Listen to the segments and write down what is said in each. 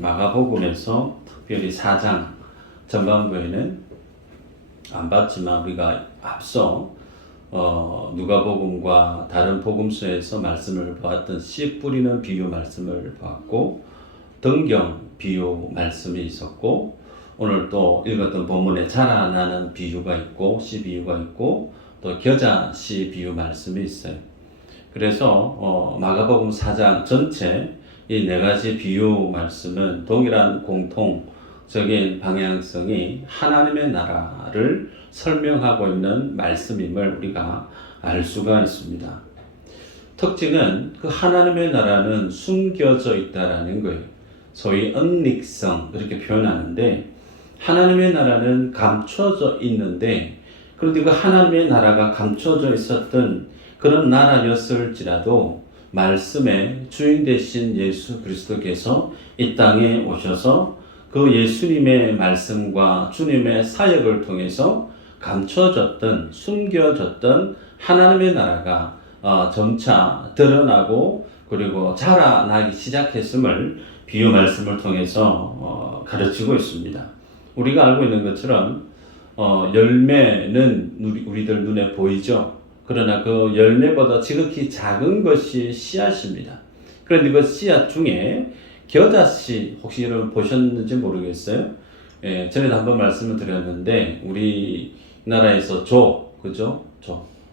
마가복음에서 특별히 4장 전반부에는 안 봤지만 우리가 앞서 누가복음과 다른 복음서에서 말씀을 보았던 씨 뿌리는 비유 말씀을 보았고 등경 비유 말씀이 있었고 오늘 또 읽었던 본문에 자라나는 비유가 있고 씨 비유가 있고 또 겨자 씨 비유 말씀이 있어요. 그래서 마가복음 4장 전체 이 네 가지 비유 말씀은 동일한 공통적인 방향성이 하나님의 나라를 설명하고 있는 말씀임을 우리가 알 수가 있습니다. 특징은 그 하나님의 나라는 숨겨져 있다라는 거예요. 소위 은닉성 그렇게 표현하는데 하나님의 나라는 감춰져 있는데 그런데 그 하나님의 나라가 감춰져 있었던 그런 나라였을지라도 말씀의 주인 되신 예수 그리스도께서 이 땅에 오셔서 그 예수님의 말씀과 주님의 사역을 통해서 감춰졌던 숨겨졌던 하나님의 나라가 점차 드러나고 그리고 자라나기 시작했음을 비유 말씀을 통해서 가르치고 있습니다. 우리가 알고 있는 것처럼 열매는 우리들 눈에 보이죠. 그러나 그 열매보다 지극히 작은 것이 씨앗입니다. 그런데 그 씨앗 중에 겨자씨 혹시 여러분 보셨는지 모르겠어요. 예, 전에도 한번 말씀을 드렸는데 우리나라에서 그죠?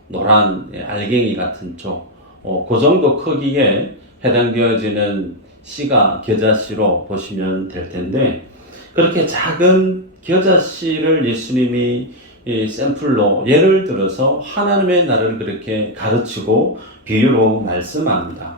노란 알갱이 같은 그 정도 크기에 해당되어지는 씨가 겨자씨로 보시면 될 텐데 그렇게 작은 겨자씨를 예수님이 이 샘플로 예를 들어서 하나님의 나라를 그렇게 가르치고 비유로 말씀합니다.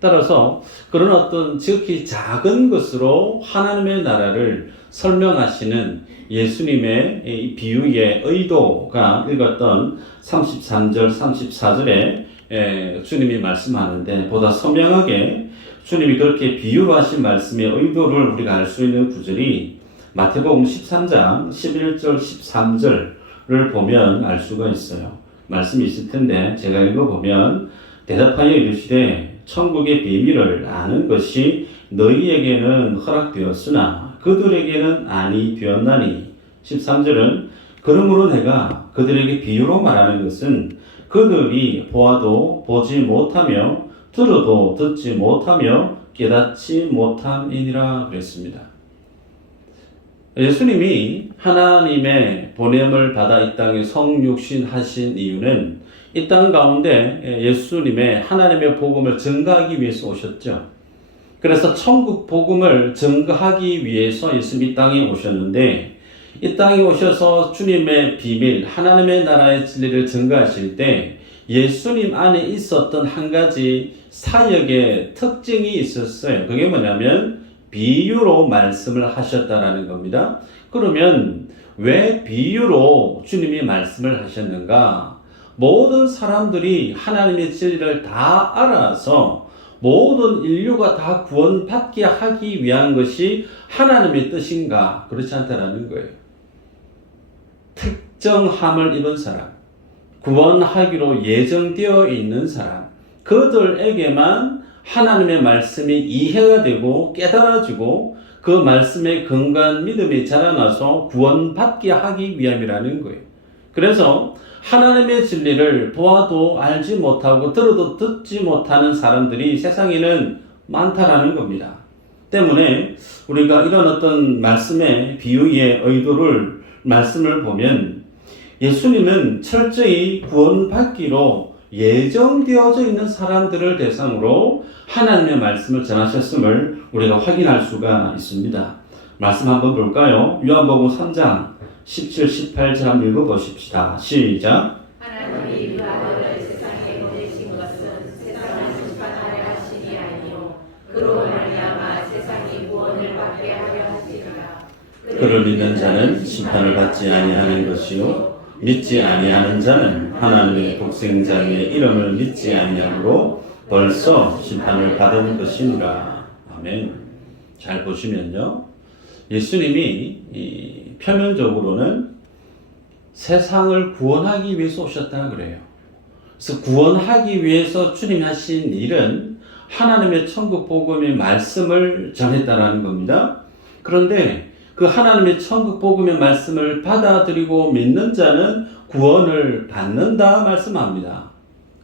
따라서 그런 어떤 지극히 작은 것으로 하나님의 나라를 설명하시는 예수님의 이 비유의 의도가 읽었던 33절, 34절에 주님이 말씀하는데 보다 선명하게 주님이 그렇게 비유로 하신 말씀의 의도를 우리가 알 수 있는 구절이 마태복음 13장 11절, 13절을 보면 알 수가 있어요. 말씀이 있을 텐데 제가 읽어보면 대답하여 이르시되 천국의 비밀을 아는 것이 너희에게는 허락되었으나 그들에게는 아니 되었나니 13절은 그러므로 내가 그들에게 비유로 말하는 것은 그들이 보아도 보지 못하며 들어도 듣지 못하며 깨닫지 못함이니라 그랬습니다. 예수님이 하나님의 보냄을 받아 이 땅에 성육신 하신 이유는 이 땅 가운데 예수님의 하나님의 복음을 증거하기 위해서 오셨죠. 그래서 천국 복음을 증거하기 위해서 예수님이 이 땅에 오셨는데 이 땅에 오셔서 주님의 비밀, 하나님의 나라의 진리를 증거하실 때 예수님 안에 있었던 한 가지 사역의 특징이 있었어요. 그게 뭐냐면 비유로 말씀을 하셨다라는 겁니다. 그러면 왜 비유로 주님이 말씀을 하셨는가? 모든 사람들이 하나님의 진리를 다 알아서 모든 인류가 다 구원받게 하기 위한 것이 하나님의 뜻인가? 그렇지 않다라는 거예요. 특정함을 입은 사람, 구원하기로 예정되어 있는 사람, 그들에게만 하나님의 말씀이 이해가 되고 깨달아지고 그 말씀의 근간 믿음이 자라나서 구원받게 하기 위함이라는 거예요. 그래서 하나님의 진리를 보아도 알지 못하고 들어도 듣지 못하는 사람들이 세상에는 많다라는 겁니다. 때문에 우리가 이런 어떤 말씀의 비유의 의도를 말씀을 보면 예수님은 철저히 구원받기로 예정되어져 있는 사람들을 대상으로 하나님의 말씀을 전하셨음을 우리가 확인할 수가 있습니다. 말씀 한번 볼까요? 요한복음 3장 17, 18절 한번 읽어보십시다. 시작. 하나님이 그 아들을 세상에 보내신 것은 세상을 심판하려 하심이 아니요 그로 말미암아 세상이 구원을 받게 하려 하시리라. 그를 믿는 자는 심판을 받지 아니하는 것이요 믿지 아니하는 자는 하나님의 독생자의 이름을 믿지 아니하므로 벌써 심판을 받은 것이니라. 아멘. 잘 보시면요. 예수님이 표면적으로는 세상을 구원하기 위해서 오셨다 그래요. 그래서 구원하기 위해서 주님이 하신 일은 하나님의 천국 복음의 말씀을 전했다라는 겁니다. 그런데 그 하나님의 천국 복음의 말씀을 받아들이고 믿는 자는 구원을 받는다 말씀합니다.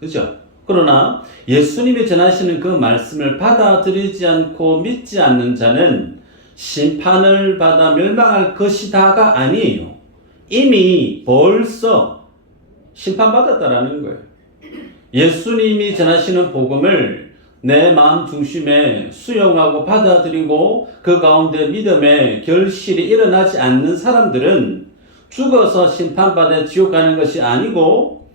그죠? 그러나 예수님이 전하시는 그 말씀을 받아들이지 않고 믿지 않는 자는 심판을 받아 멸망할 것이다가 아니에요. 이미 벌써 심판받았다라는 거예요. 예수님이 전하시는 복음을 내 마음 중심에 수용하고 받아들이고 그 가운데 믿음의 결실이 일어나지 않는 사람들은 죽어서 심판받아 지옥 가는 것이 아니고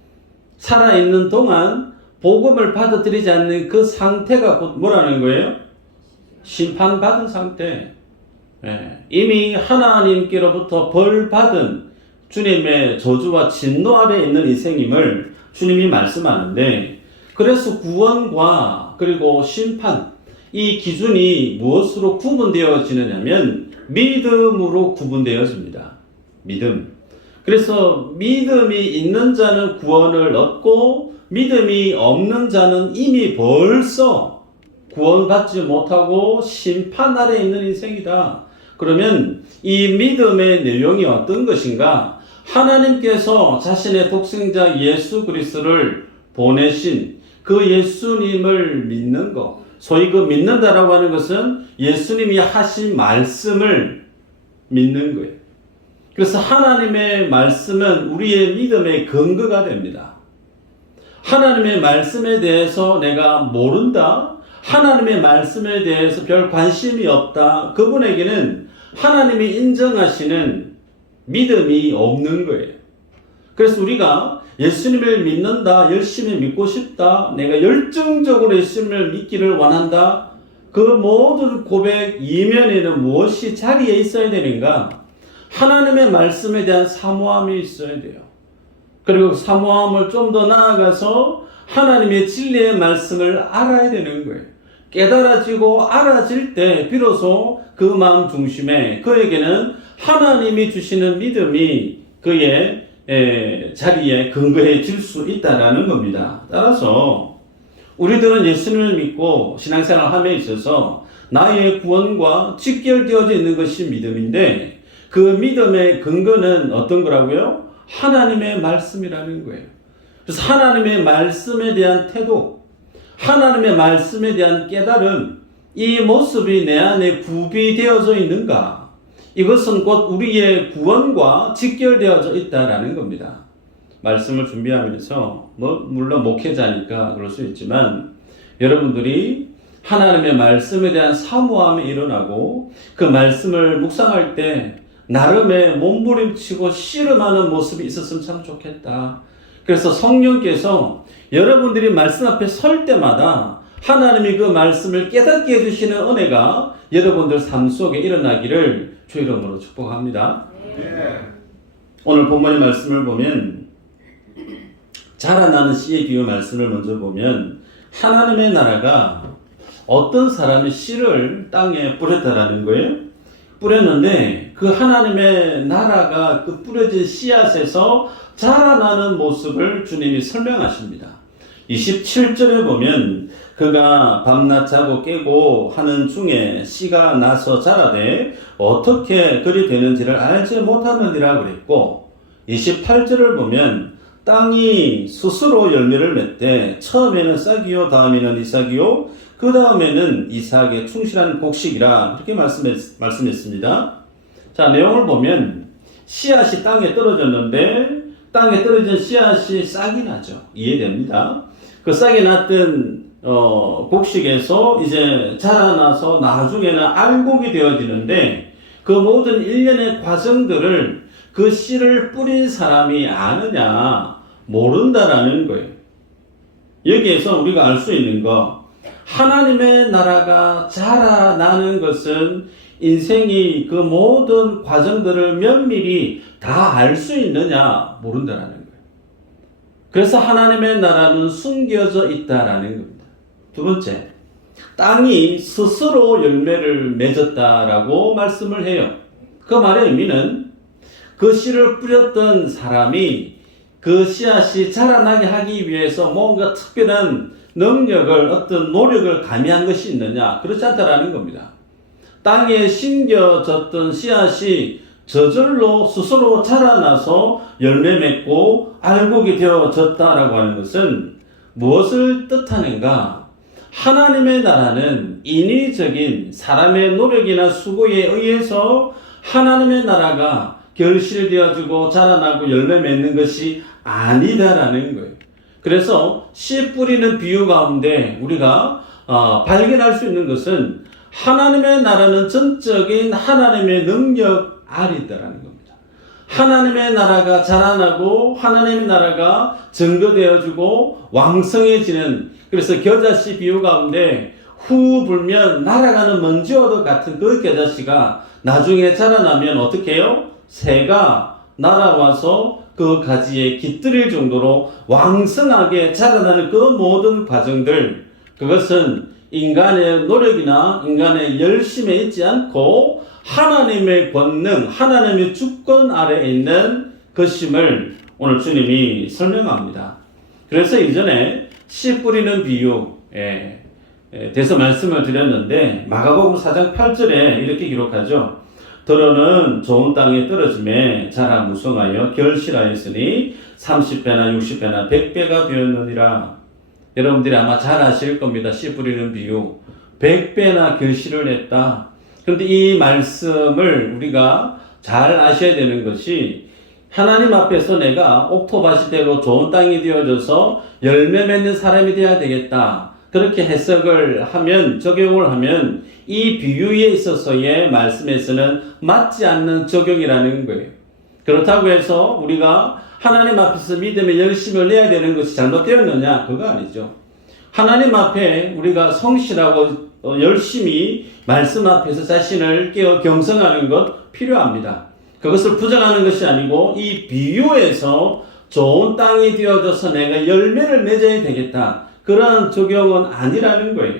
살아있는 동안 복음을 받아들이지 않는 그 상태가 곧 뭐라는 거예요? 심판받은 상태. 이미 하나님께로부터 벌받은 주님의 저주와 진노 아래에 있는 인생임을 주님이 말씀하는데, 그래서 구원과 그리고 심판, 이 기준이 무엇으로 구분되어지느냐면 믿음으로 구분되어집니다. 믿음. 그래서 믿음이 있는 자는 구원을 얻고 믿음이 없는 자는 이미 벌써 구원받지 못하고 심판 아래에 있는 인생이다. 그러면 이 믿음의 내용이 어떤 것인가? 하나님께서 자신의 독생자 예수 그리스도를 보내신 그 예수님을 믿는 것, 소위 그 믿는다라고 하는 것은 예수님이 하신 말씀을 믿는 거예요. 그래서 하나님의 말씀은 우리의 믿음의 근거가 됩니다. 하나님의 말씀에 대해서 내가 모른다, 하나님의 말씀에 대해서 별 관심이 없다, 그분에게는 하나님이 인정하시는 믿음이 없는 거예요. 그래서 우리가 예수님을 믿는다, 열심히 믿고 싶다, 내가 열정적으로 예수님을 믿기를 원한다, 그 모든 고백 이면에는 무엇이 자리에 있어야 되는가? 하나님의 말씀에 대한 사모함이 있어야 돼요. 그리고 사모함을 좀 더 나아가서 하나님의 진리의 말씀을 알아야 되는 거예요. 깨달아지고 알아질 때 비로소 그 마음 중심에 그에게는 하나님이 주시는 믿음이 그의 자리에 근거해질 수 있다라는 겁니다. 따라서 우리들은 예수님을 믿고 신앙생활을 함에 있어서 나의 구원과 직결되어져 있는 것이 믿음인데, 그 믿음의 근거는 어떤 거라고요? 하나님의 말씀이라는 거예요. 그래서 하나님의 말씀에 대한 태도, 하나님의 말씀에 대한 깨달음, 이 모습이 내 안에 구비되어져 있는가? 이것은 곧 우리의 구원과 직결되어져 있다라는 겁니다. 말씀을 준비하면서 물론 목회자니까 그럴 수 있지만 여러분들이 하나님의 말씀에 대한 사모함이 일어나고 그 말씀을 묵상할 때 나름의 몸부림치고 씨름하는 모습이 있었으면 참 좋겠다. 그래서 성령께서 여러분들이 말씀 앞에 설 때마다 하나님이 그 말씀을 깨닫게 해주시는 은혜가 여러분들 삶 속에 일어나기를 주 이름으로 축복합니다. 오늘 본문의 말씀을 보면 자라나는 씨의 비유 말씀을 먼저 보면 하나님의 나라가 어떤 사람이 씨를 땅에 뿌렸다라는 거예요. 뿌렸는데 그 하나님의 나라가 그 뿌려진 씨앗에서 자라나는 모습을 주님이 설명하십니다. 27절에 보면 그가 밤낮 자고 깨고 하는 중에 씨가 나서 자라되 어떻게 그리 되는지를 알지 못하느니라 그랬고, 28절을 보면 땅이 스스로 열매를 맺되 처음에는 싹이요 다음에는 이삭이요 그 다음에는 이삭의 충실한 곡식이라 그렇게 말씀했습니다. 자, 내용을 보면 씨앗이 땅에 떨어졌는데 땅에 떨어진 씨앗이 싹이 나죠. 이해됩니다. 그 싹이 났던 곡식에서 이제 자라나서 나중에는 알곡이 되어지는데 그 모든 일련의 과정들을 그 씨를 뿌린 사람이 아느냐, 모른다라는 거예요. 여기에서 우리가 알 수 있는 거, 하나님의 나라가 자라나는 것은 인생이 그 모든 과정들을 면밀히 다 알 수 있느냐, 모른다라는 거예요. 그래서 하나님의 나라는 숨겨져 있다라는 겁니다. 두 번째, 땅이 스스로 열매를 맺었다라고 말씀을 해요. 그 말의 의미는 그 씨를 뿌렸던 사람이 그 씨앗이 자라나게 하기 위해서 뭔가 특별한 능력을 어떤 노력을 가미한 것이 있느냐? 그렇지 않다라는 겁니다. 땅에 심겨졌던 씨앗이 저절로 스스로 자라나서 열매 맺고 알곡이 되어졌다라고 하는 것은 무엇을 뜻하는가? 하나님의 나라는 인위적인 사람의 노력이나 수고에 의해서 하나님의 나라가 결실되어지고 자라나고 열매 맺는 것이 아니다라는 거예요. 그래서 씨 뿌리는 비유 가운데 우리가 발견할 수 있는 것은 하나님의 나라는 전적인 하나님의 능력 아래 있다라는 겁니다. 하나님의 나라가 자라나고 하나님의 나라가 증거되어지고 왕성해지는, 그래서 겨자씨 비유 가운데 후 불면 날아가는 먼지와도 같은 그 겨자씨가 나중에 자라나면 어떻게 해요? 새가 날아와서 그 가지에 깃들일 정도로 왕성하게 자라나는 그 모든 과정들, 그것은 인간의 노력이나 인간의 열심에 있지 않고 하나님의 권능, 하나님의 주권 아래에 있는 것임을 오늘 주님이 설명합니다. 그래서 이전에 씨 뿌리는 비유에 대해서 말씀을 드렸는데 마가복음 4장 8절에 이렇게 기록하죠. 더러는 좋은 땅에 떨어짐에 자라 무성하여 결실하였으니 30배나 60배나 100배가 되었느니라. 여러분들이 아마 잘 아실 겁니다. 씨 뿌리는 비유. 100배나 결실을 했다. 그런데 이 말씀을 우리가 잘 아셔야 되는 것이 하나님 앞에서 내가 옥토밭이되고 좋은 땅이 되어져서 열매 맺는 사람이 되어야 되겠다. 그렇게 해석을 하면, 적용을 하면 이 비유에 있어서의 말씀에서는 맞지 않는 적용이라는 거예요. 그렇다고 해서 우리가 하나님 앞에서 믿음의 열심을 내야 되는 것이 잘못되었느냐? 그거 아니죠. 하나님 앞에 우리가 성실하고 열심히 말씀 앞에서 자신을 깨어 경성하는 것 필요합니다. 그것을 부정하는 것이 아니고 이 비유에서 좋은 땅이 되어져서 내가 열매를 맺어야 되겠다. 그러한 적용은 아니라는 거예요.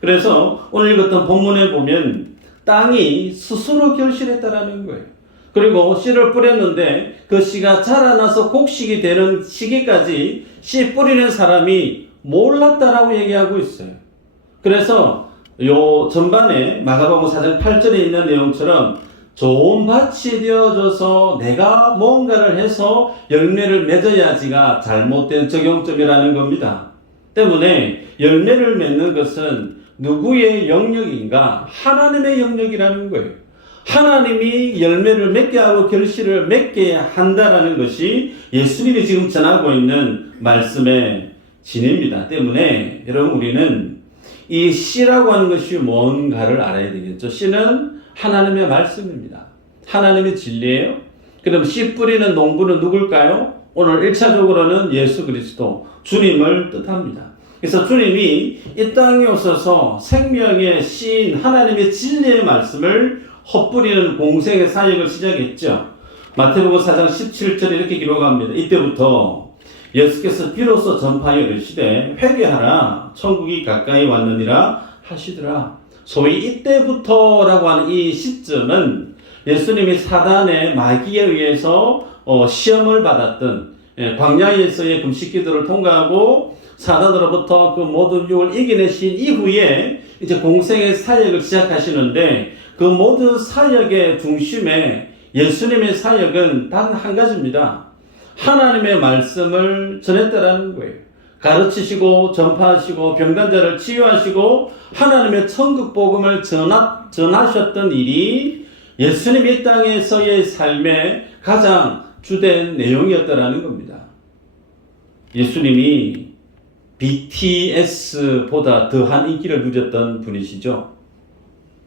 그래서 오늘 읽었던 본문에 보면 땅이 스스로 결실했다라는 거예요. 그리고 씨를 뿌렸는데 그 씨가 자라나서 곡식이 되는 시기까지 씨 뿌리는 사람이 몰랐다라고 얘기하고 있어요. 그래서 요 전반에 마가복음 4장 8절에 있는 내용처럼 좋은 밭이 되어져서 내가 뭔가를 해서 열매를 맺어야지가 잘못된 적용점이라는 겁니다. 때문에 열매를 맺는 것은 누구의 영역인가? 하나님의 영역이라는 거예요. 하나님이 열매를 맺게 하고 결실을 맺게 한다라는 것이 예수님이 지금 전하고 있는 말씀의 진입니다. 때문에 여러분 우리는 이 씨라고 하는 것이 뭔가를 알아야 되겠죠. 씨는 하나님의 말씀입니다. 하나님의 진리예요. 그럼 씨 뿌리는 농부는 누굴까요? 오늘 1차적으로는 예수 그리스도 주님을 뜻합니다. 그래서 주님이 이 땅에 오셔서 생명의 씨인 하나님의 진리의 말씀을 헛뿌리는 공생의 사역을 시작했죠. 마태복음 4장 17절에 이렇게 기록합니다. 이때부터 예수께서 비로소 전파하여 이르시되 회개하라 천국이 가까이 왔느니라 하시더라. 소위 이때부터라고 하는 이 시점은 예수님이 사단의 마귀에 의해서 시험을 받았던 광야에서의 금식기도를 통과하고 사단으로부터 그 모든 유혹을 이겨내신 이후에 이제 공생의 사역을 시작하시는데 그 모든 사역의 중심에 예수님의 사역은 단 한 가지입니다. 하나님의 말씀을 전했다라는 거예요. 가르치시고 전파하시고 병간자를 치유하시고 하나님의 천국 복음을 전하셨던 일이 예수님이 이 땅에서의 삶의 가장 주된 내용이었다라는 겁니다. 예수님이 BTS보다 더한 인기를 누렸던 분이시죠.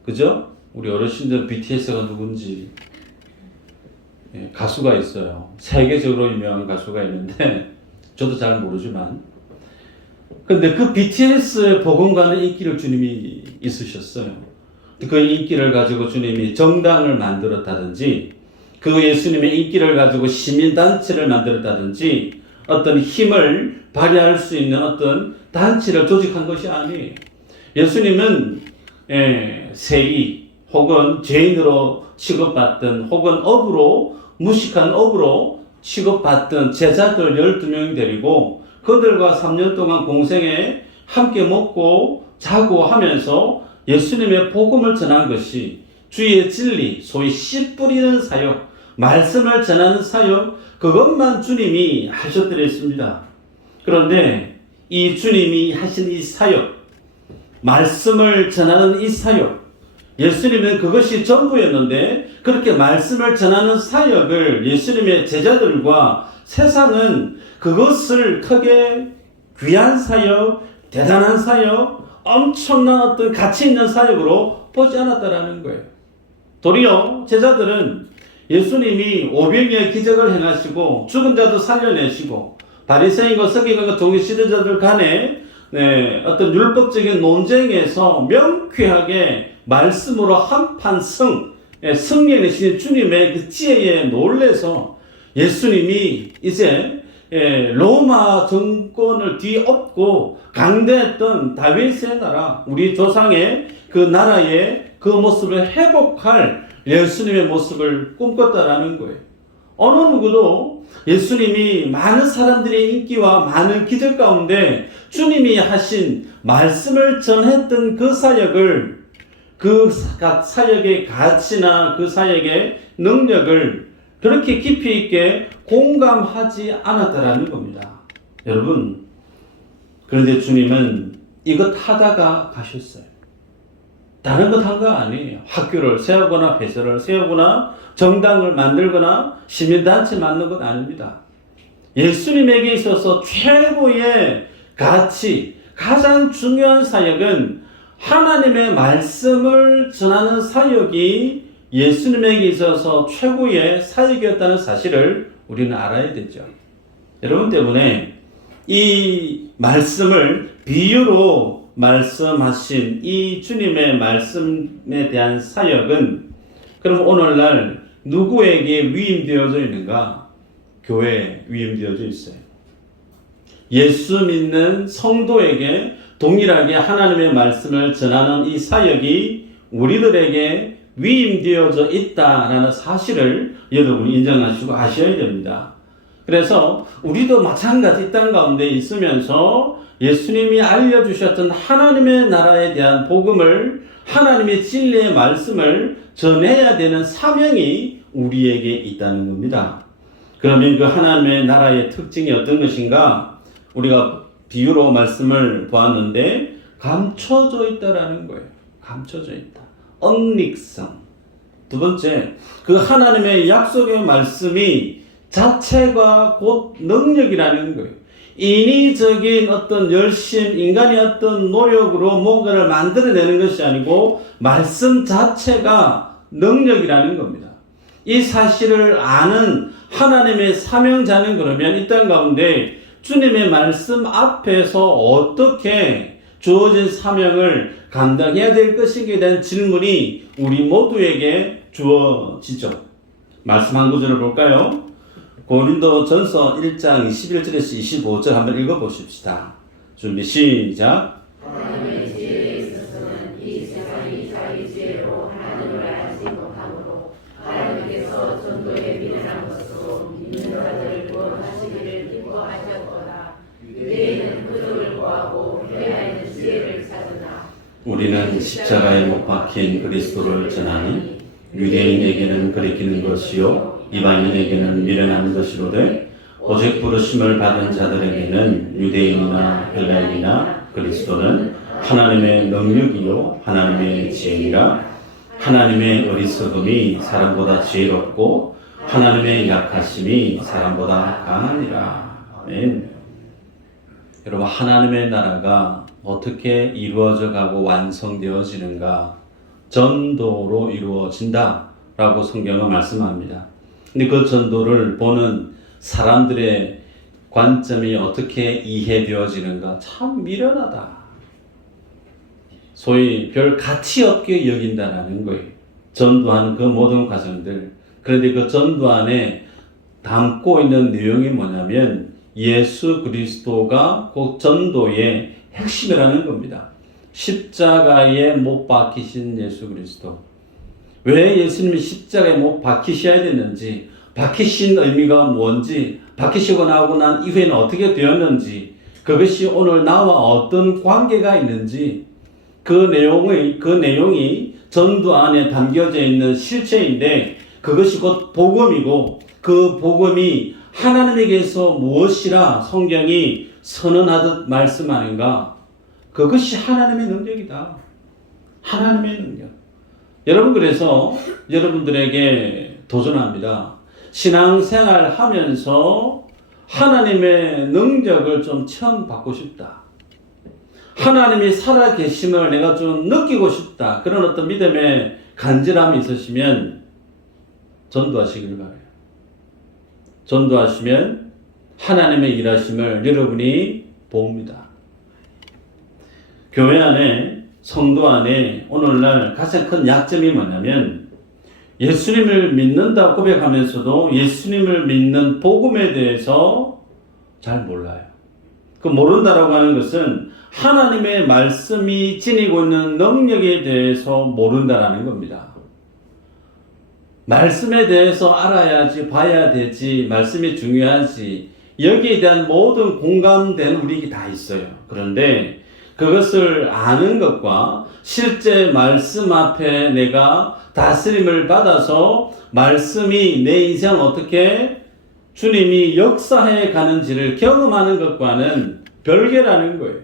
그죠? 우리 어르신들 BTS가 누군지 가수가 있어요. 세계적으로 유명한 가수가 있는데 저도 잘 모르지만 근데 그 BTS 복음과는 인기를 주님이 있으셨어요. 그 인기를 가지고 주님이 정당을 만들었다든지 그 예수님의 인기를 가지고 시민단체를 만들었다든지 어떤 힘을 발휘할 수 있는 어떤 단체를 조직한 것이 아니에요. 예수님은 세리 혹은 죄인으로 취급받던 혹은 업으로 무식한 업으로 취급받던 제자들 12명 데리고 그들과 3년 동안 공생에 함께 먹고 자고 하면서 예수님의 복음을 전한 것이 주의 진리, 소위 씨 뿌리는 사역, 말씀을 전하는 사역, 그것만 주님이 하셨더랬습니다. 그런데 이 주님이 하신 이 사역, 말씀을 전하는 이 사역, 예수님은 그것이 전부였는데 그렇게 말씀을 전하는 사역을 예수님의 제자들과 세상은 그것을 크게 귀한 사역, 대단한 사역, 엄청난 어떤 가치 있는 사역으로 보지 않았다라는 거예요. 도리어 제자들은 예수님이 오병이의 기적을 행하시고 죽은 자도 살려내시고 바리새인과 서기관과 종교 지도자들 간에 어떤 율법적인 논쟁에서 명쾌하게 말씀으로 한판 승리하신 주님의 그 지혜에 놀래서 예수님이 이제 로마 정권을 뒤엎고 강대했던 다윗의 나라, 우리 조상의 그 나라의 그 모습을 회복할 예수님의 모습을 꿈꿨다라는 거예요. 어느 누구도 예수님이 많은 사람들의 인기와 많은 기적 가운데 주님이 하신 말씀을 전했던 그 사역을, 그 사역의 가치나 그 사역의 능력을 그렇게 깊이 있게 공감하지 않았다라는 겁니다. 여러분, 그런데 주님은 이것 하다가 가셨어요. 다른 것 한 거 아니에요. 학교를 세우거나 회사를 세우거나 정당을 만들거나 시민단체 만든 것 아닙니다. 예수님에게 있어서 최고의 가치, 가장 중요한 사역은 하나님의 말씀을 전하는 사역이 예수님에게 있어서 최고의 사역이었다는 사실을 우리는 알아야 되죠. 여러분 때문에 이 말씀을 비유로 말씀하신 이 주님의 말씀에 대한 사역은 그럼 오늘날 누구에게 위임되어져 있는가? 교회에 위임되어져 있어요. 예수 믿는 성도에게 동일하게 하나님의 말씀을 전하는 이 사역이 우리들에게 위임되어져 있다라는 사실을 여러분이 인정하시고 아셔야 됩니다. 그래서 우리도 마찬가지 이 땅 가운데 있으면서 예수님이 알려주셨던 하나님의 나라에 대한 복음을, 하나님의 진리의 말씀을 전해야 되는 사명이 우리에게 있다는 겁니다. 그러면 그 하나님의 나라의 특징이 어떤 것인가? 우리가 비유로 말씀을 보았는데 감춰져 있다라는 거예요. 감춰져 있다. 언닉성. 두 번째, 그 하나님의 약속의 말씀이 자체가 곧 능력이라는 거예요. 인위적인 어떤 열심, 인간의 어떤 노력으로 뭔가를 만들어내는 것이 아니고 말씀 자체가 능력이라는 겁니다. 이 사실을 아는 하나님의 사명자는 그러면 이 땅 가운데 주님의 말씀 앞에서 어떻게 주어진 사명을 감당해야 될 것인가에 대한 질문이 우리 모두에게 주어지죠. 말씀 한 구절을 볼까요? 고린도전서 1장 21절에서 25절 한번 읽어보십시다. 준비 시작. 하나님의 지혜에 있어서는 이 세상이 자기 지혜로 하나님을 알지 못하므로 하나님께서 전도에 미련한 것으로 믿는 자들을 구원하시기를 기뻐하셨도다. 유대인은 표적을 구하고 헬라인은 지혜를 찾으나 우리는 십자가에 못 박힌 그리스도를 전하니 유대인에게는 거리끼는 것이요 이방인에게는 미련한 것이로되 오직 부르심을 받은 자들에게는 유대인이나 헬라인이나 그리스도는 하나님의 능력이요 하나님의 지혜니라. 하나님의 어리석음이 사람보다 지혜롭고 하나님의 약하심이 사람보다 강하니라. 아멘. 여러분, 하나님의 나라가 어떻게 이루어져 가고 완성되어지는가? 전도로 이루어진다라고 성경은 말씀합니다. 근데 그 전도를 보는 사람들의 관점이 어떻게 이해되어지는가? 참 미련하다. 소위 별 가치 없게 여긴다라는 거예요. 전도하는 그 모든 과정들. 그런데 그 전도 안에 담고 있는 내용이 뭐냐면 예수 그리스도가 그 전도의 핵심이라는 겁니다. 십자가에 못 박히신 예수 그리스도. 왜 예수님이 십자가에 못 박히셔야 되는지, 박히신 의미가 뭔지, 박히시고 나오고 난 이후에는 어떻게 되었는지, 그것이 오늘 나와 어떤 관계가 있는지 그 내용이 전도 안에 담겨져 있는 실체인데 그것이 곧 복음이고 그 복음이 하나님에게서 무엇이라 성경이 선언하듯 말씀하는가? 그것이 하나님의 능력이다. 하나님의 능력. 여러분 그래서 여러분들에게 도전합니다. 신앙생활 하면서 하나님의 능력을 좀 처음 받고 싶다. 하나님이 살아계심을 내가 좀 느끼고 싶다. 그런 어떤 믿음의 간절함이 있으시면 전도하시길 바라요. 전도하시면 하나님의 일하심을 여러분이 봅니다. 교회 안에, 성도 안에 오늘날 가장 큰 약점이 뭐냐면 예수님을 믿는다 고백하면서도 예수님을 믿는 복음에 대해서 잘 몰라요. 그 모른다라고 하는 것은 하나님의 말씀이 지니고 있는 능력에 대해서 모른다라는 겁니다. 말씀에 대해서 알아야지, 봐야 되지, 말씀이 중요하지, 여기에 대한 모든 공감대는 우리에게 다 있어요. 그런데 그것을 아는 것과 실제 말씀 앞에 내가 다스림을 받아서 말씀이 내 인생을 어떻게 주님이 역사해 가는지를 경험하는 것과는 별개라는 거예요.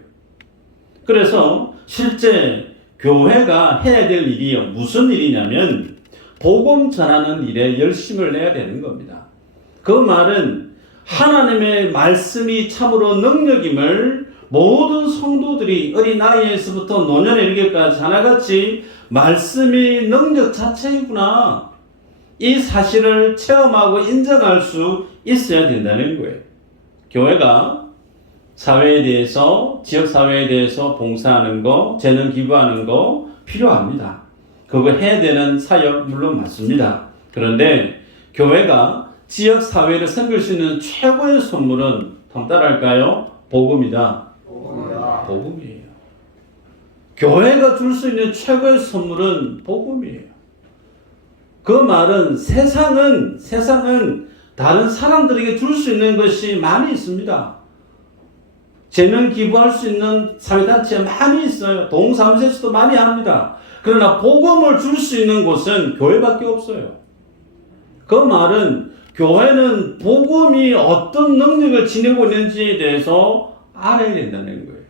그래서 실제 교회가 해야 될 일이 무슨 일이냐면 복음 전하는 일에 열심을 내야 되는 겁니다. 그 말은 하나님의 말씀이 참으로 능력임을 모든 성도들이 어린아이에서부터 노년에 이르기까지 하나같이 말씀이 능력 자체이구나. 이 사실을 체험하고 인정할 수 있어야 된다는 거예요. 교회가 사회에 대해서, 지역사회에 대해서 봉사하는 거, 재능 기부하는 거 필요합니다. 그거 해야 되는 사역 물론 맞습니다. 그런데 교회가 지역사회를 섬길 수 있는 최고의 선물은 따라할까요? 복음이다. 복음이에요. 교회가 줄 수 있는 최고의 선물은 복음이에요. 그 말은 세상은 다른 사람들에게 줄 수 있는 것이 많이 있습니다. 재능 기부할 수 있는 사회단체가 많이 있어요. 동사무소에서도 많이 합니다. 그러나 복음을 줄 수 있는 곳은 교회밖에 없어요. 그 말은 교회는 복음이 어떤 능력을 지니고 있는지에 대해서 알아야 된다는 거예요.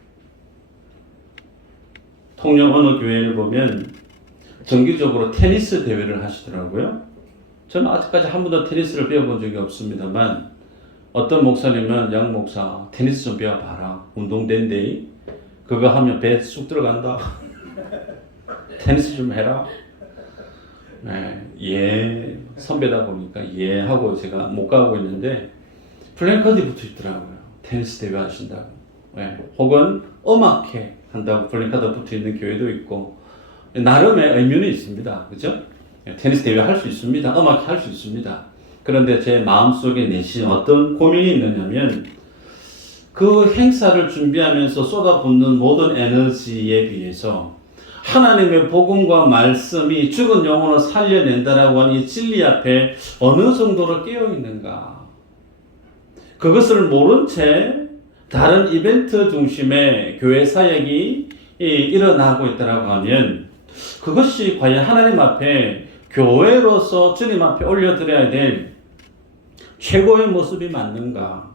통영 어느 교회를 보면 정기적으로 테니스 대회를 하시더라고요. 저는 아직까지 한 번도 테니스를 배워본 적이 없습니다만 어떤 목사님은 양 목사 테니스 좀 배워봐라. 운동된대. 그거 하면 배 쑥 들어간다. 테니스 좀 해라. 네, 예, 선배다 보니까 예 하고 제가 못 가고 있는데 플래카드 붙어 있더라고요. 테니스 대회 하신다고. 네, 혹은 음악회 한다고 플래카드 붙어 있는 교회도 있고 나름의 의미는 있습니다. 그죠? 테니스 대회 할 수 있습니다. 음악회 할 수 있습니다. 그런데 제 마음속에 내신 어떤 고민이 있느냐면 그 행사를 준비하면서 쏟아붓는 모든 에너지에 비해서 하나님의 복음과 말씀이 죽은 영혼을 살려낸다라고 하는 이 진리 앞에 어느 정도로 깨어있는가. 그것을 모른 채 다른 이벤트 중심의 교회 사역이 일어나고 있다라고 하면 그것이 과연 하나님 앞에 교회로서 주님 앞에 올려드려야 될 최고의 모습이 맞는가.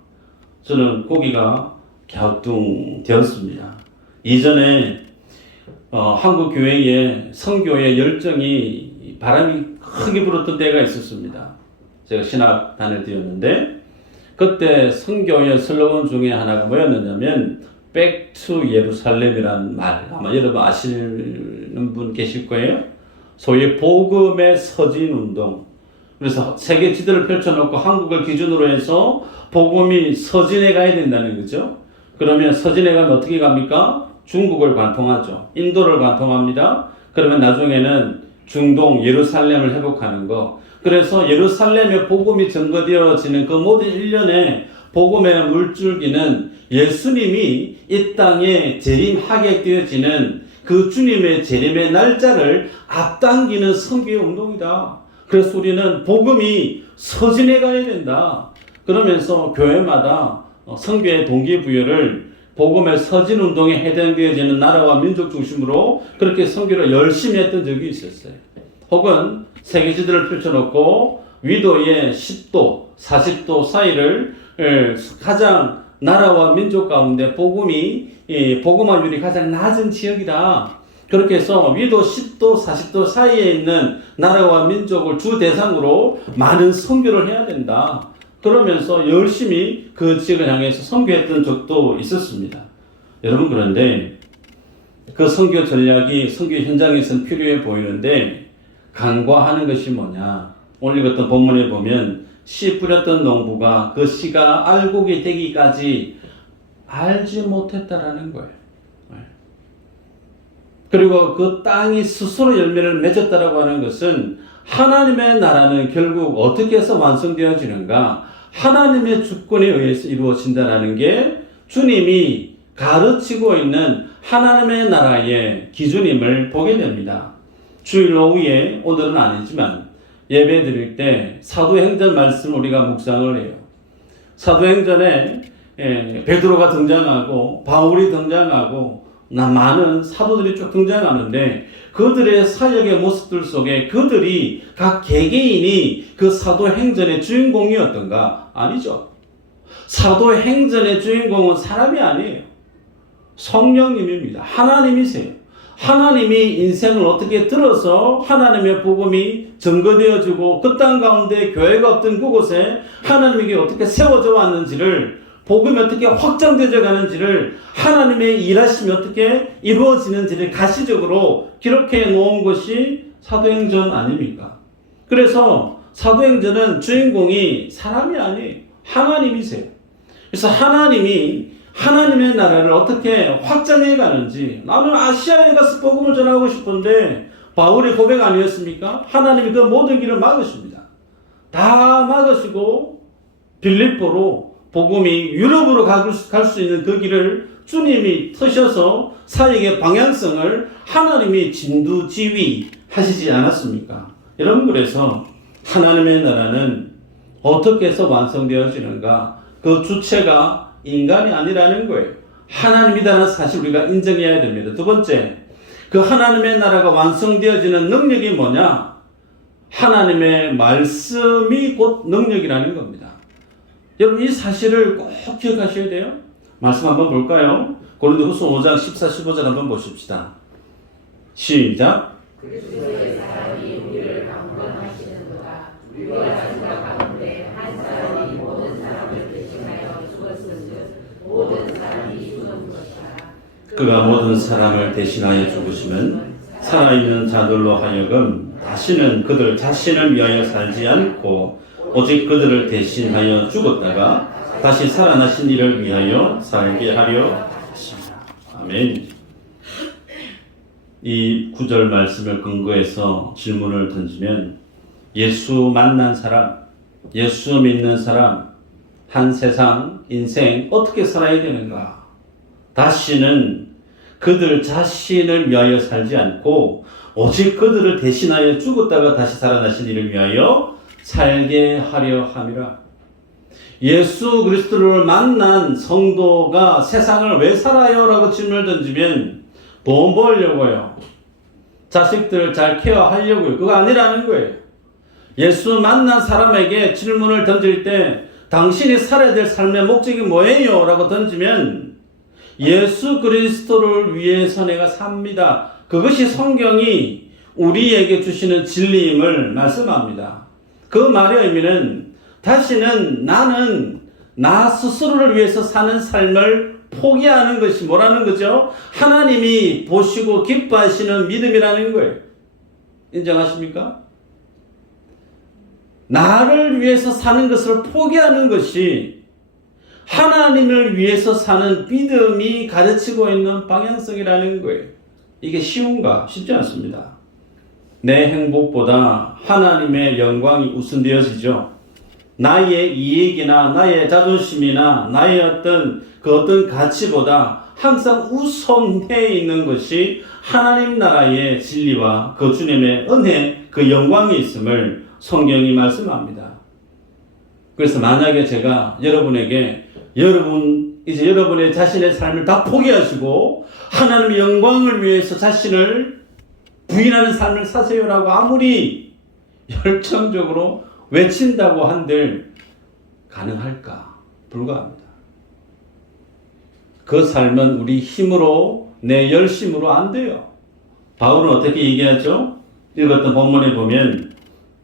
저는 고기가 갸우뚱되었습니다. 이전에 한국 교회에 선교의 열정이 바람이 크게 불었던 때가 있었습니다. 제가 신학단을 뛰었는데 그때 선교의 슬로건 중에 하나가 뭐였느냐면 Back to 예루살렘이라는 말, 아마 여러분 아시는 분 계실 거예요. 소위 복음의 서진 운동. 그래서 세계 지도를 펼쳐놓고 한국을 기준으로 해서 복음이 서진에 가야 된다는 거죠. 그러면 서진에 가면 어떻게 갑니까? 중국을 관통하죠. 인도를 관통합니다. 그러면 나중에는 중동 예루살렘을 회복하는 거. 그래서 예루살렘의 복음이 증거되어지는 그 모든 일련의 복음의 물줄기는 예수님이 이 땅에 재림하게 되어지는 그 주님의 재림의 날짜를 앞당기는 선교의 운동이다. 그래서 우리는 복음이 서진에 가야 된다. 그러면서 교회마다 선교의 동기부여를 복음의 서진 운동에 해당되어지는 나라와 민족 중심으로 그렇게 선교를 열심히 했던 적이 있었어요. 혹은 세계지도를 펼쳐놓고 위도의 10도, 40도 사이를 가장 나라와 민족 가운데 복음화율이 가장 낮은 지역이다. 그렇게 해서 위도 10도, 40도 사이에 있는 나라와 민족을 주 대상으로 많은 선교를 해야 된다. 그러면서 열심히 그 지역을 향해서 선교했던 적도 있었습니다. 여러분, 그런데 그 선교 전략이 선교 현장에서는 필요해 보이는데 간과하는 것이 뭐냐? 오늘 읽었던 본문에 보면 씨 뿌렸던 농부가 그 씨가 알곡이 되기까지 알지 못했다라는 거예요. 그리고 그 땅이 스스로 열매를 맺었다라고 하는 것은 하나님의 나라는 결국 어떻게 해서 완성되어지는가? 하나님의 주권에 의해서 이루어진다는 게 주님이 가르치고 있는 하나님의 나라의 기준임을 보게 됩니다. 주일 오후에, 오늘은 아니지만 예배 드릴 때 사도행전 말씀을 우리가 묵상을 해요. 사도행전에 베드로가 등장하고 바울이 등장하고 많은 사도들이 쭉 등장하는데 그들의 사역의 모습들 속에 그들이 각 개개인이 그 사도행전의 주인공이었던가? 아니죠. 사도행전의 주인공은 사람이 아니에요. 성령님입니다. 하나님이세요. 하나님이 인생을 어떻게 들어서 하나님의 복음이 증거되어지고 그 땅 가운데 교회가 없던 그곳에 하나님에게 어떻게 세워져 왔는지를, 복음이 어떻게 확장되어 가는지를, 하나님의 일하심이 어떻게 이루어지는지를 가시적으로 기록해 놓은 것이 사도행전 아닙니까? 그래서 사도행전은 주인공이 사람이 아니에요. 하나님이세요. 그래서 하나님이 하나님의 나라를 어떻게 확장해 가는지, 나는 아시아에 가서 복음을 전하고 싶은데 바울의 고백 아니었습니까? 하나님이 그 모든 길을 막으십니다. 다 막으시고 빌립보로 복음이 유럽으로 갈 수 있는 그 길을 주님이 트셔서 사역의 방향성을 하나님이 진두지휘 하시지 않았습니까? 여러분, 그래서 하나님의 나라는 어떻게 해서 완성되어지는가? 그 주체가 인간이 아니라는 거예요. 하나님이라는 사실 우리가 인정해야 됩니다. 두 번째, 그 하나님의 나라가 완성되어지는 능력이 뭐냐? 하나님의 말씀이 곧 능력이라는 겁니다. 여러분, 이 사실을 꼭 기억하셔야 돼요. 말씀 한번 볼까요? 고린도후서 5장 14, 15절 한번 보십시다. 시작. 그리스도의 사랑이 우리를 강권하시는도다. 우리가 생각 가운데 한 사람이 모든 사람을 대신하여 죽었은즉 모든 사람이 죽은 것이라. 그가 모든 사람을 대신하여 죽으시면 살아있는 자들로 하여금 다시는 그들 자신을 위하여 살지 않고 오직 그들을 대신하여 죽었다가 다시 살아나신 이를 위하여 살게 하려 하십니다. 아멘. 이 구절 말씀을 근거해서 질문을 던지면 예수 만난 사람, 예수 믿는 사람, 한 세상, 인생 어떻게 살아야 되는가? 다시는 그들 자신을 위하여 살지 않고 오직 그들을 대신하여 죽었다가 다시 살아나신 이를 위하여 살게 하려 함이라. 예수 그리스도를 만난 성도가 세상을 왜 살아요? 라고 질문을 던지면 돈 벌려고요. 자식들을 잘 케어하려고요. 그거 아니라는 거예요. 예수 만난 사람에게 질문을 던질 때 당신이 살아야 될 삶의 목적이 뭐예요? 라고 던지면 예수 그리스도를 위해서 내가 삽니다. 그것이 성경이 우리에게 주시는 진리임을 말씀합니다. 그 말의 의미는 다시는 나는 나 스스로를 위해서 사는 삶을 포기하는 것이 뭐라는 거죠? 하나님이 보시고 기뻐하시는 믿음이라는 거예요. 인정하십니까? 나를 위해서 사는 것을 포기하는 것이 하나님을 위해서 사는 믿음이 가르치고 있는 방향성이라는 거예요. 이게 쉬운가? 쉽지 않습니다. 내 행복보다 하나님의 영광이 우선되어지죠. 나의 이익이나 나의 자존심이나 나의 어떤 가치보다 항상 우선해 있는 것이 하나님 나라의 진리와 그 주님의 은혜, 그 영광이 있음을 성경이 말씀합니다. 그래서 만약에 제가 여러분에게 여러분 이제 여러분의 자신의 삶을 다 포기하시고 하나님의 영광을 위해서 자신을 부인하는 삶을 사세요라고 아무리 열정적으로 외친다고 한들 가능할까? 불가합니다. 그 삶은 우리 힘으로 내 열심으로 안 돼요. 바울은 어떻게 얘기하죠? 읽었던 본문에 보면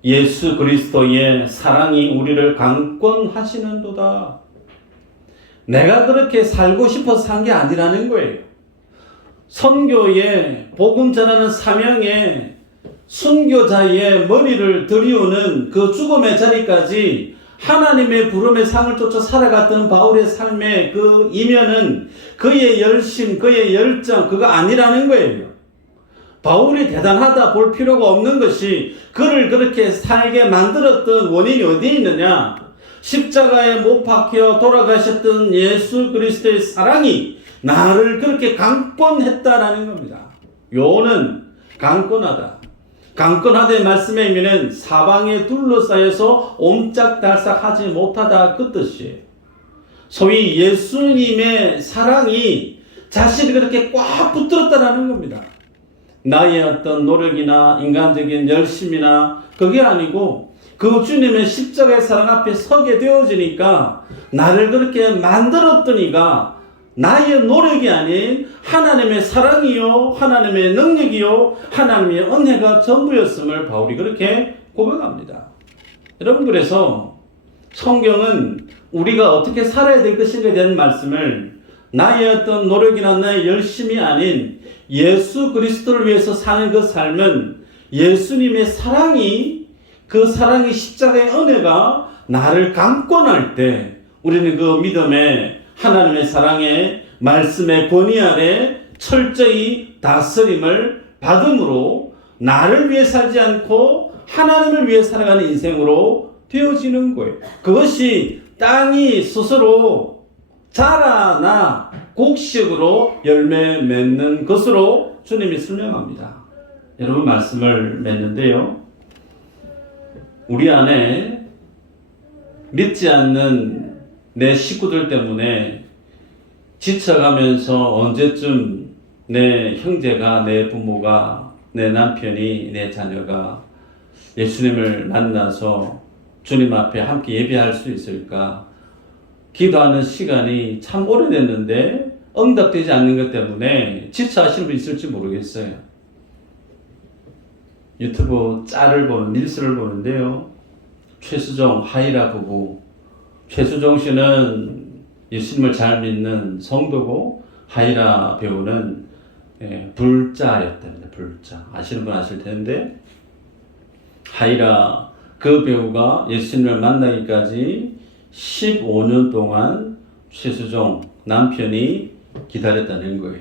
예수 그리스도의 사랑이 우리를 강권하시는도다. 내가 그렇게 살고 싶어서 산 게 아니라는 거예요. 선교의 복음 전하는 사명에 순교자의 머리를 들이우는 그 죽음의 자리까지 하나님의 부름의 상을 쫓아 살아갔던 바울의 삶의 그 이면은 그의 열심, 그의 열정, 그거 아니라는 거예요. 바울이 대단하다 볼 필요가 없는 것이 그를 그렇게 살게 만들었던 원인이 어디에 있느냐? 십자가에 못 박혀 돌아가셨던 예수 그리스도의 사랑이 나를 그렇게 강권했다라는 겁니다. 요는 강권하다. 강권하다의 말씀의 의미는 사방에 둘러싸여서 옴짝달싹하지 못하다 그 뜻이에요. 소위 예수님의 사랑이 자신이 그렇게 꽉 붙들었다라는 겁니다. 나의 어떤 노력이나 인간적인 열심이나 그게 아니고 그 주님의 십자가의 사랑 앞에 서게 되어지니까 나를 그렇게 만들었더니가 나의 노력이 아닌 하나님의 사랑이요, 하나님의 능력이요, 하나님의 은혜가 전부였음을 바울이 그렇게 고백합니다. 여러분, 그래서 성경은 우리가 어떻게 살아야 될 것인가에 대한 말씀을 나의 어떤 노력이나 나의 열심이 아닌 예수 그리스도를 위해서 사는 그 삶은 예수님의 사랑이, 그 사랑의 십자가의 은혜가 나를 강권할 때 우리는 그 믿음의 하나님의 사랑의 말씀의 권위 아래 철저히 다스림을 받음으로 나를 위해 살지 않고 하나님을 위해 살아가는 인생으로 되어지는 거예요. 그것이 땅이 스스로 자라나 곡식으로 열매 맺는 것으로 주님이 설명합니다. 여러분, 말씀을 맺는데요. 우리 안에 믿지 않는 내 식구들 때문에 지쳐가면서 언제쯤 내 형제가, 내 부모가, 내 남편이, 내 자녀가 예수님을 만나서 주님 앞에 함께 예배할 수 있을까? 기도하는 시간이 참 오래됐는데 응답되지 않는 것 때문에 지쳐하시는 분 있을지 모르겠어요. 유튜브 짤을 보는, 릴스를 보는데요. 최수종, 하이라 부부. 최수종 씨는 예수님을 잘 믿는 성도고 하이라 배우는 불자였답니다. 불자. 아시는 분 아실 텐데 하이라 그 배우가 예수님을 만나기까지 15년 동안 최수종 남편이 기다렸다는 거예요.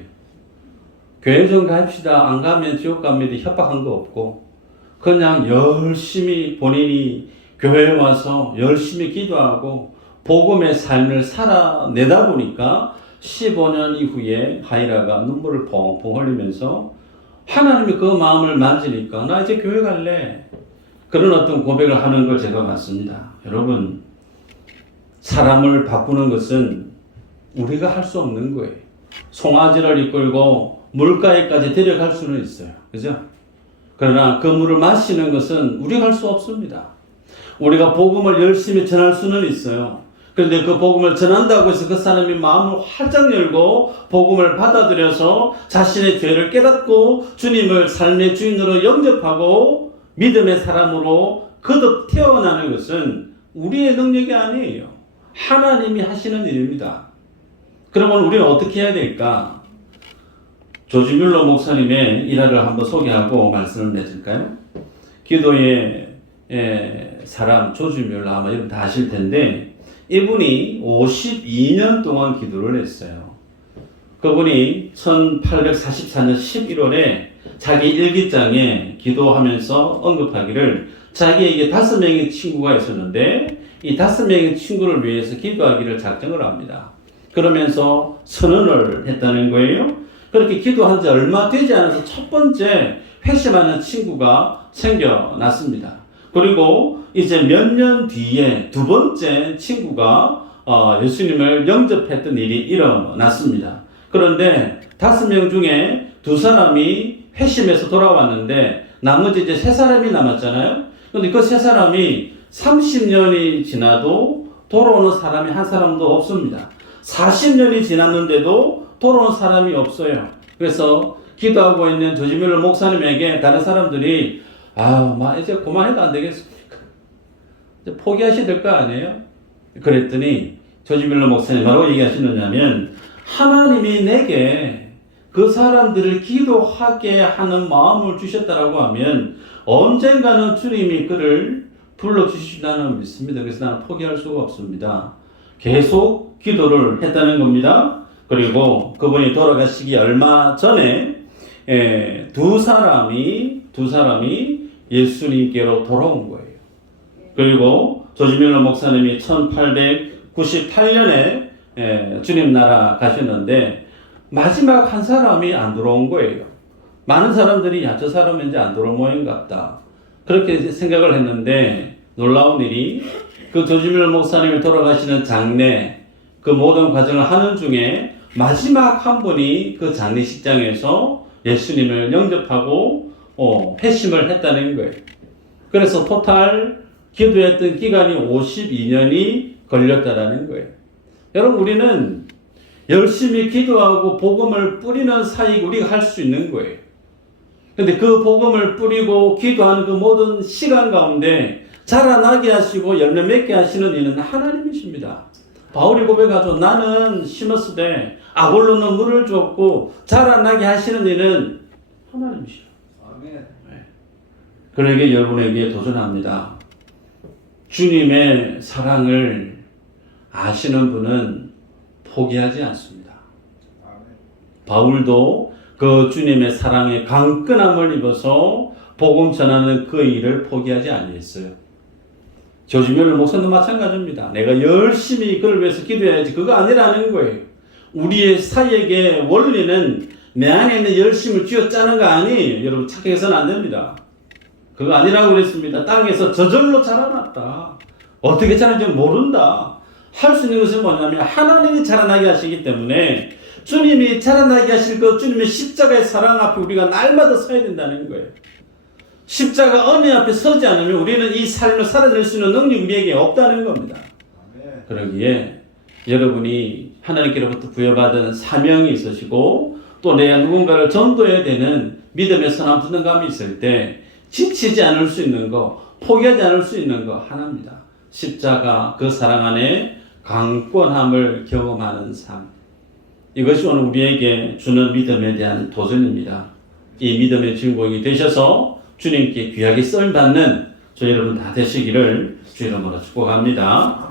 교회 좀 갑시다. 안 가면 지옥 갑니다. 협박한 거 없고 그냥 열심히 본인이 교회에 와서 열심히 기도하고 복음의 삶을 살아내다 보니까 15년 이후에 하이라가 눈물을 펑펑 흘리면서 하나님이 그 마음을 만지니까 나 이제 교회 갈래. 그런 어떤 고백을 하는 걸 제가 봤습니다. 여러분, 사람을 바꾸는 것은 우리가 할 수 없는 거예요. 송아지를 이끌고 물가에까지 데려갈 수는 있어요. 그죠? 그러나 그 물을 마시는 것은 우리가 할 수 없습니다. 우리가 복음을 열심히 전할 수는 있어요. 그런데 그 복음을 전한다고 해서 그 사람이 마음을 활짝 열고 복음을 받아들여서 자신의 죄를 깨닫고 주님을 삶의 주인으로 영접하고 믿음의 사람으로 거듭 태어나는 것은 우리의 능력이 아니에요. 하나님이 하시는 일입니다. 그러면 우리는 어떻게 해야 될까? 조지 뮬러 목사님의 일화를 한번 소개하고 말씀을 맺을까요? 기도의 사람 조지 뮬러 아마 여러분 다 아실 텐데 이분이 52년 동안 기도를 했어요. 그분이 1844년 11월에 자기 일기장에 기도하면서 언급하기를 자기에게 5명의 친구가 있었는데 이 5명의 친구를 위해서 기도하기를 작정을 합니다. 그러면서 선언을 했다는 거예요. 그렇게 기도한 지 얼마 되지 않아서 첫 번째 회심하는 친구가 생겨났습니다. 그리고 이제 몇 년 뒤에 두 번째 친구가 예수님을 영접했던 일이 일어났습니다. 그런데 5명 중에 2사람이 회심해서 돌아왔는데 나머지 이제 3사람이 남았잖아요. 그런데 그 3사람이 30년이 지나도 돌아오는 사람이 한 사람도 없습니다. 40년이 지났는데도 돌아오는 사람이 없어요. 그래서 기도하고 있는 조지밀러 목사님에게 다른 사람들이 이제 그만해도 안 되겠습니까? 이제 포기하셔야 될 거 아니에요? 그랬더니 조지밀러 목사님 뭐라고 얘기하시느냐면 하나님이 내게 그 사람들을 기도하게 하는 마음을 주셨다라고 하면 언젠가는 주님이 그를 불러주시다는 믿습니다. 그래서 나는 포기할 수가 없습니다. 계속 기도를 했다는 겁니다. 그리고 그분이 돌아가시기 얼마 전에 2사람이 예수님께로 돌아온 거예요. 그리고 조지밀러 목사님이 1898년에 주님 나라 가셨는데 마지막 한 사람이 안 들어온 거예요. 많은 사람들이 저 사람은 이제 안 들어올 모양 같다. 그렇게 생각을 했는데 놀라운 일이 그 조지밀러 목사님이 돌아가시는 장례 그 모든 과정을 하는 중에 마지막 한 분이 그 장례식장에서 예수님을 영접하고 회심을 했다는 거예요. 그래서 토탈 기도했던 기간이 52년이 걸렸다라는 거예요. 여러분 우리는 열심히 기도하고 복음을 뿌리는 사이 우리가 할 수 있는 거예요. 그런데 그 복음을 뿌리고 기도하는 그 모든 시간 가운데 자라나게 하시고 열매 맺게 하시는 이는 하나님이십니다. 바울이 고백하죠. 나는 심었으되 아볼로는 물을 주었고 자라나게 하시는 이는 하나님이시라. 아멘. 그러기에 여러분에게 도전합니다. 주님의 사랑을 아시는 분은 포기하지 않습니다. 바울도 그 주님의 사랑에 강끈함을 입어서 복음 전하는 그 일을 포기하지 아니했어요. 조지밀러 목사도 마찬가지입니다. 내가 열심히 그를 위해서 기도해야지 그거 아니라는 거예요. 우리의 사역의 원리는 내 안에 있는 열심을 쥐어짜는 거 아니에요. 여러분 착각해서는 안 됩니다. 그거 아니라고 그랬습니다. 땅에서 저절로 자라났다. 어떻게 자라는지 모른다. 할 수 있는 것은 뭐냐면 하나님이 자라나게 하시기 때문에 주님이 자라나게 하실 그 주님의 십자가의 사랑 앞에 우리가 날마다 서야 된다는 거예요. 십자가 은혜 앞에 서지 않으면 우리는 이 삶을 살아낼 수 있는 능력이 우리에게 없다는 겁니다. 그러기에 여러분이 하나님께로부터 부여받은 사명이 있으시고 또 내가 누군가를 전도해야 되는 믿음의 선한 부담감이 있을 때 지치지 않을 수 있는 거, 포기하지 않을 수 있는 거 하나입니다. 십자가 그 사랑 안에 강권함을 경험하는 삶. 이것이 오늘 우리에게 주는 믿음에 대한 도전입니다. 이 믿음의 주인공이 되셔서 주님께 귀하게 쓰임받는 저희 여러분 다 되시기를 주의 이름으로 축복합니다.